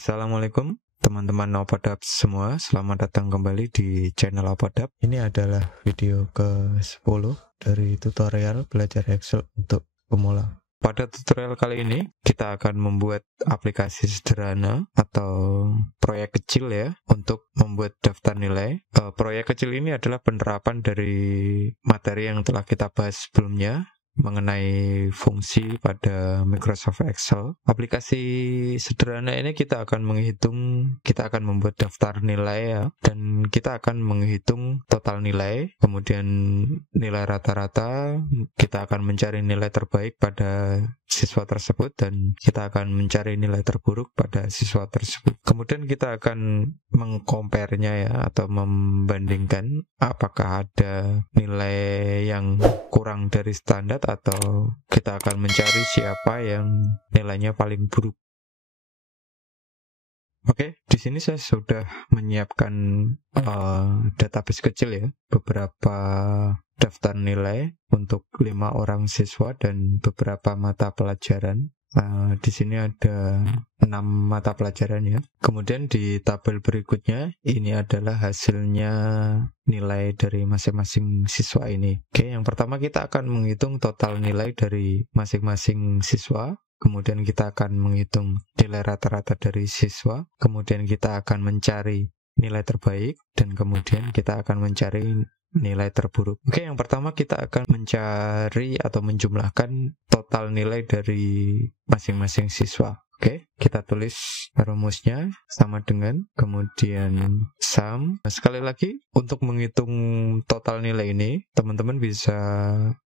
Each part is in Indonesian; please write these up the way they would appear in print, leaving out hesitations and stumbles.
Assalamualaikum teman-teman Opodap semua, selamat datang kembali di channel Opodap. Ini adalah video ke-10 dari tutorial belajar Excel untuk pemula. Pada tutorial kali ini kita akan membuat aplikasi sederhana atau proyek kecil ya untuk membuat daftar nilai. Proyek kecil ini adalah penerapan dari materi yang telah kita bahas sebelumnya mengenai fungsi pada Microsoft Excel. Aplikasi sederhana ini kita akan membuat daftar nilai ya, dan kita akan menghitung total nilai, kemudian nilai rata-rata, kita akan mencari nilai terbaik pada siswa tersebut, dan kita akan mencari nilai terburuk pada siswa tersebut. Kemudian kita akan mengcompare-nya ya, atau membandingkan apakah ada nilai yang kurang dari standar, atau kita akan mencari siapa yang nilainya paling buruk. Oke, di sini saya sudah menyiapkan database kecil ya, beberapa daftar nilai untuk 5 orang siswa dan beberapa mata pelajaran. Di sini ada 6 mata pelajaran ya. Kemudian di tabel berikutnya ini adalah hasilnya nilai dari masing-masing siswa ini. Oke, yang pertama kita akan menghitung total nilai dari masing-masing siswa. Kemudian kita akan menghitung nilai rata-rata dari siswa. Kemudian kita akan mencari nilai terbaik, dan kemudian kita akan mencari nilai terburuk. Oke, yang pertama kita akan mencari atau menjumlahkan total nilai dari masing-masing siswa. Oke, kita tulis rumusnya sama dengan kemudian sum. Sekali lagi, untuk menghitung total nilai ini, teman-teman bisa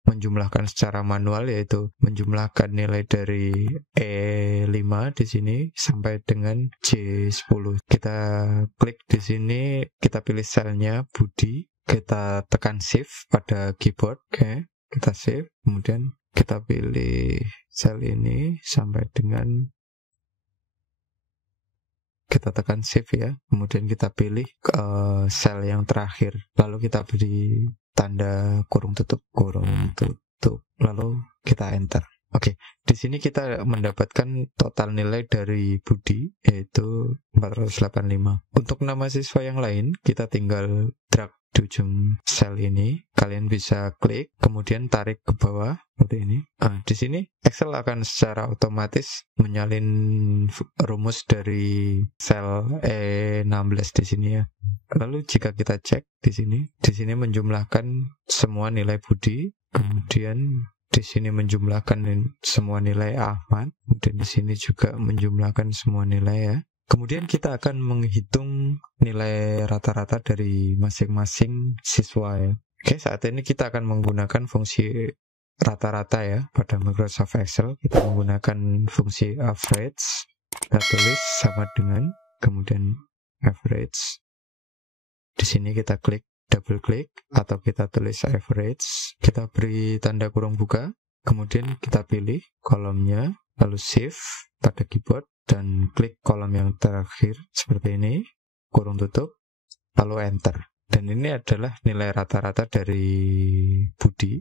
menjumlahkan secara manual, yaitu menjumlahkan nilai dari E5 di sini sampai dengan J10. Kita klik di sini, kita pilih selnya Budi, kita tekan shift pada keyboard. Oke, kita save, kemudian kita pilih sel ini sampai dengan, kita tekan shift ya, kemudian kita pilih sel yang terakhir, lalu kita beri tanda kurung tutup, lalu kita enter. Oke, di sini kita mendapatkan total nilai dari Budi yaitu 485. Untuk nama siswa yang lain, kita tinggal drag di ujung sel ini. Kalian bisa klik, kemudian tarik ke bawah seperti ini. Di sini Excel akan secara otomatis menyalin rumus dari sel E16 di sini ya. Lalu jika kita cek di sini menjumlahkan semua nilai Budi, kemudian di sini menjumlahkan semua nilai Ahmad, kemudian di sini juga menjumlahkan semua nilai ya. Kemudian kita akan menghitung nilai rata-rata dari masing-masing siswa ya. Oke, saat ini kita akan menggunakan fungsi rata-rata ya. Pada Microsoft Excel kita menggunakan fungsi average. Kita tulis sama dengan kemudian average. Di sini kita klik, double klik, atau kita tulis average, kita beri tanda kurung buka, kemudian kita pilih kolomnya, lalu shift pada keyboard, dan klik kolom yang terakhir seperti ini, kurung tutup, lalu enter. Dan ini adalah nilai rata-rata dari Budi,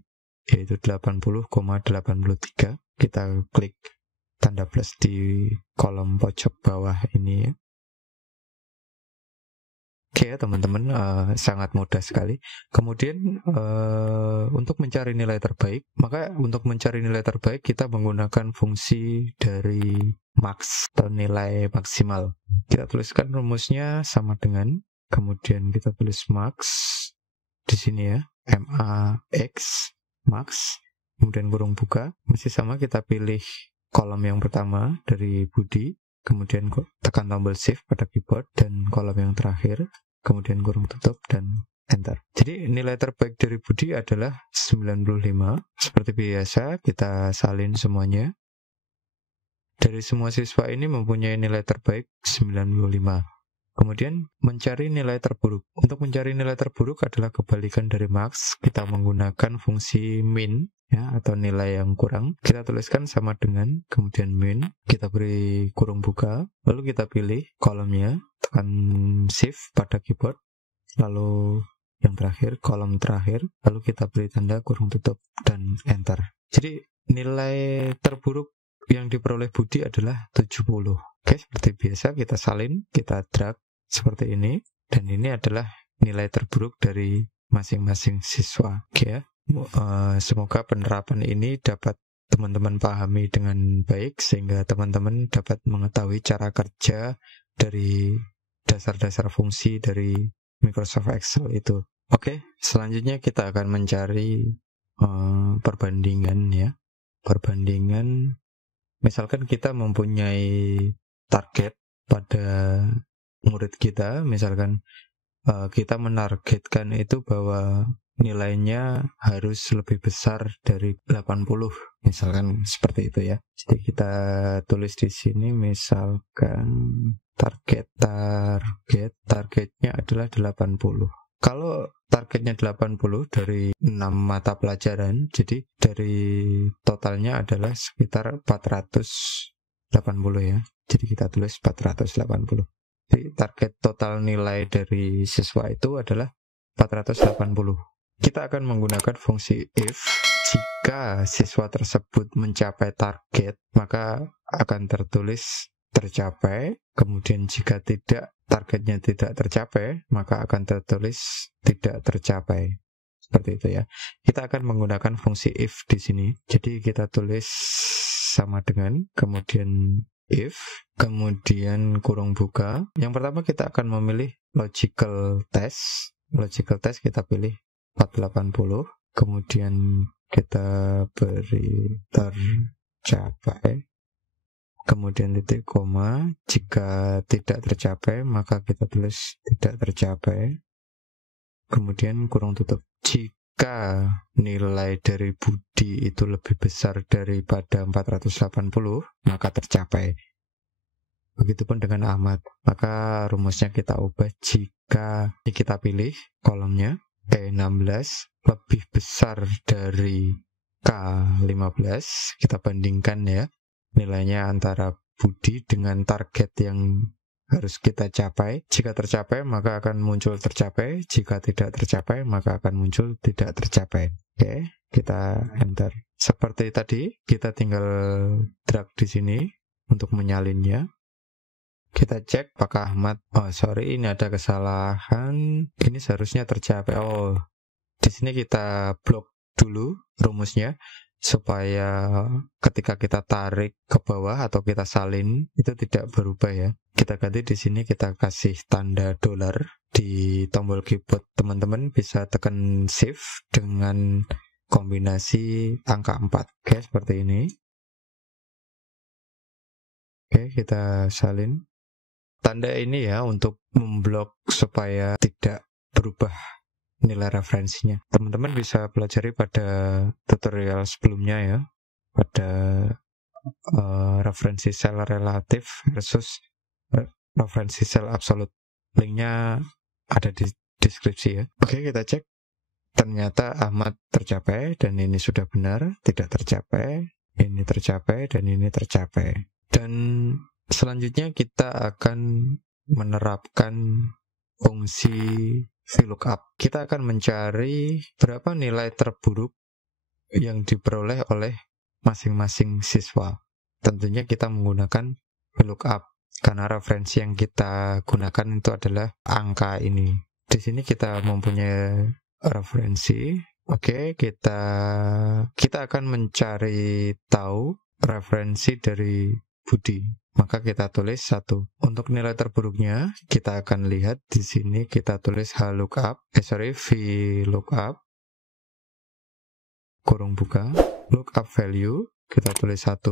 yaitu 80,83. Kita klik tanda plus di kolom pojok bawah ini ya. Oke ya teman-teman, sangat mudah sekali. Kemudian untuk mencari nilai terbaik, maka untuk mencari nilai terbaik kita menggunakan fungsi dari max atau nilai maksimal. Kita tuliskan rumusnya sama dengan, kemudian kita tulis max di sini ya, max, max, kemudian kurung buka, masih sama, kita pilih kolom yang pertama dari Budi, kemudian tekan tombol shift pada keyboard, dan kolom yang terakhir, kemudian kurung tutup, dan enter. Jadi nilai terbaik dari Budi adalah 95. Seperti biasa kita salin semuanya. Dari semua siswa ini mempunyai nilai terbaik 95. Kemudian mencari nilai terburuk. Untuk mencari nilai terburuk adalah kebalikan dari max. Kita menggunakan fungsi min ya, atau nilai yang kurang. Kita tuliskan sama dengan kemudian min, kita beri kurung buka, lalu kita pilih kolomnya, tekan shift pada keyboard, lalu yang terakhir, kolom terakhir, lalu kita beri tanda kurung tutup, dan enter. Jadi nilai terburuk yang diperoleh Budi adalah 70. Oke, seperti biasa kita salin, kita drag seperti ini, dan ini adalah nilai terburuk dari masing-masing siswa. Oke ya. Semoga penerapan ini dapat teman-teman pahami dengan baik, sehingga teman-teman dapat mengetahui cara kerja dari dasar-dasar fungsi dari Microsoft Excel itu. Oke, selanjutnya kita akan mencari perbandingan ya. Perbandingan, misalkan kita mempunyai target pada murid kita, misalkan kita menargetkan itu bahwa nilainya harus lebih besar dari 80, misalkan seperti itu ya. Jadi kita tulis di sini misalkan targetnya adalah 80. Kalau targetnya 80 dari 6 mata pelajaran, jadi dari totalnya adalah sekitar 480 ya. Jadi kita tulis 480. Jadi target total nilai dari siswa itu adalah 480. Kita akan menggunakan fungsi if. Jika siswa tersebut mencapai target, maka akan tertulis tercapai. Kemudian jika tidak, targetnya tidak tercapai, maka akan tertulis tidak tercapai. Seperti itu ya. Kita akan menggunakan fungsi if di sini. Jadi kita tulis sama dengan, kemudian if, kemudian kurung buka. Yang pertama kita akan memilih logical test. Logical test kita pilih 480. Kemudian kita beri tercapai. Kemudian titik koma. Jika tidak tercapai, maka kita tulis tidak tercapai. Kemudian kurung tutup. Jika nilai dari Budi itu lebih besar daripada 480, maka tercapai. Begitupun dengan Ahmad. Maka rumusnya kita ubah. Jika kita pilih kolomnya E16 lebih besar dari K15, kita bandingkan ya nilainya antara Budi dengan target yang harus kita capai. Jika tercapai, maka akan muncul tercapai. Jika tidak tercapai, maka akan muncul tidak tercapai. Oke, kita enter. Seperti tadi, kita tinggal drag di sini untuk menyalinnya. Kita cek apakah Ahmad. Ini ada kesalahan. Ini seharusnya tercapai. Di sini kita blok dulu rumusnya, supaya ketika kita tarik ke bawah atau kita salin itu tidak berubah ya. Kita ganti di sini, kita kasih tanda $. Di tombol keyboard teman-teman bisa tekan shift dengan kombinasi angka 4. Oke, seperti ini. Oke, kita salin. Tanda ini ya untuk memblok supaya tidak berubah nilai referensinya. Teman-teman bisa pelajari pada tutorial sebelumnya ya, pada referensi sel relatif versus referensi sel absolut. Linknya ada di deskripsi ya. Oke, kita cek. Ternyata Ahmad tercapai dan ini sudah benar. Tidak tercapai, ini tercapai, dan ini tercapai. Dan selanjutnya kita akan menerapkan fungsi VLOOKUP. Kita akan mencari berapa nilai terburuk yang diperoleh oleh masing-masing siswa. Tentunya kita menggunakan VLOOKUP karena referensi yang kita gunakan itu adalah angka ini. Di sini kita mempunyai referensi. Oke, kita akan mencari tahu referensi dari Budi. Maka kita tulis 1. Untuk nilai terburuknya, kita akan lihat di sini kita tulis VLOOKUP, kurung buka, lookup value, kita tulis 1,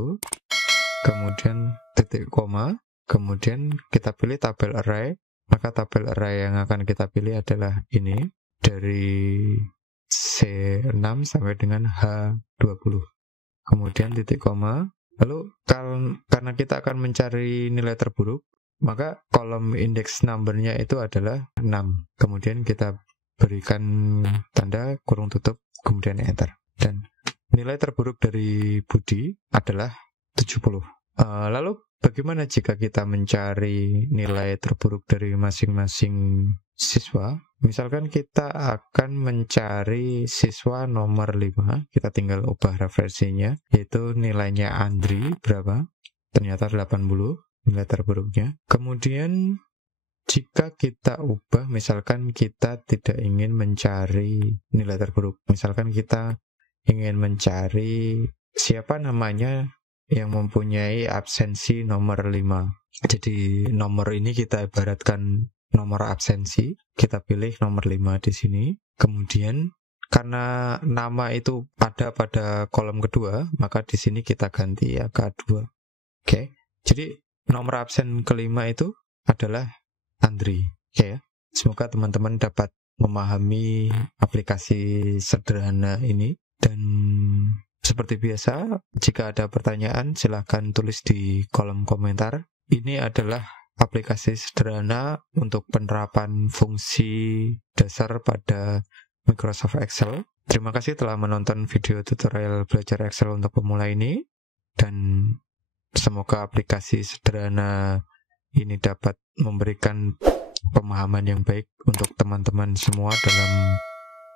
kemudian titik koma, kemudian kita pilih tabel array. Maka tabel array yang akan kita pilih adalah ini, dari C6 sampai dengan H20. Kemudian titik koma. Lalu karena kita akan mencari nilai terburuk, maka kolom index number-nya itu adalah 6. Kemudian kita berikan tanda kurung tutup, kemudian enter. Dan nilai terburuk dari Budi adalah 70. Lalu bagaimana jika kita mencari nilai terburuk dari masing-masing siswa? Misalkan kita akan mencari siswa nomor 5, kita tinggal ubah referensinya, yaitu nilainya Andri berapa? Ternyata 80 nilai terburuknya. Kemudian jika kita ubah, misalkan kita tidak ingin mencari nilai terburuk, misalkan kita ingin mencari siapa namanya yang mempunyai absensi nomor 5. Jadi nomor ini kita ibaratkan nomor absensi, kita pilih nomor 5 di sini. Kemudian karena nama itu ada pada kolom kedua, maka di sini kita ganti angka 2. Oke. Jadi nomor absen kelima itu adalah Andri. Oke ya. Semoga teman-teman dapat memahami aplikasi sederhana ini, dan seperti biasa, jika ada pertanyaan silahkan tulis di kolom komentar. Ini adalah aplikasi sederhana untuk penerapan fungsi dasar pada Microsoft Excel. Terima kasih telah menonton video tutorial belajar Excel untuk pemula ini, dan semoga aplikasi sederhana ini dapat memberikan pemahaman yang baik untuk teman-teman semua dalam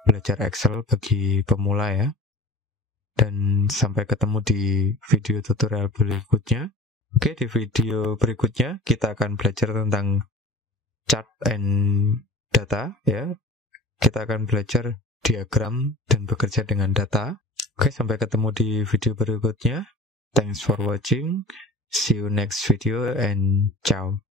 belajar Excel bagi pemula ya. Dan sampai ketemu di video tutorial berikutnya. Oke, di video berikutnya kita akan belajar tentang chart and data ya. Kita akan belajar diagram dan bekerja dengan data. Oke, sampai ketemu di video berikutnya. Thanks for watching. See you next video and ciao.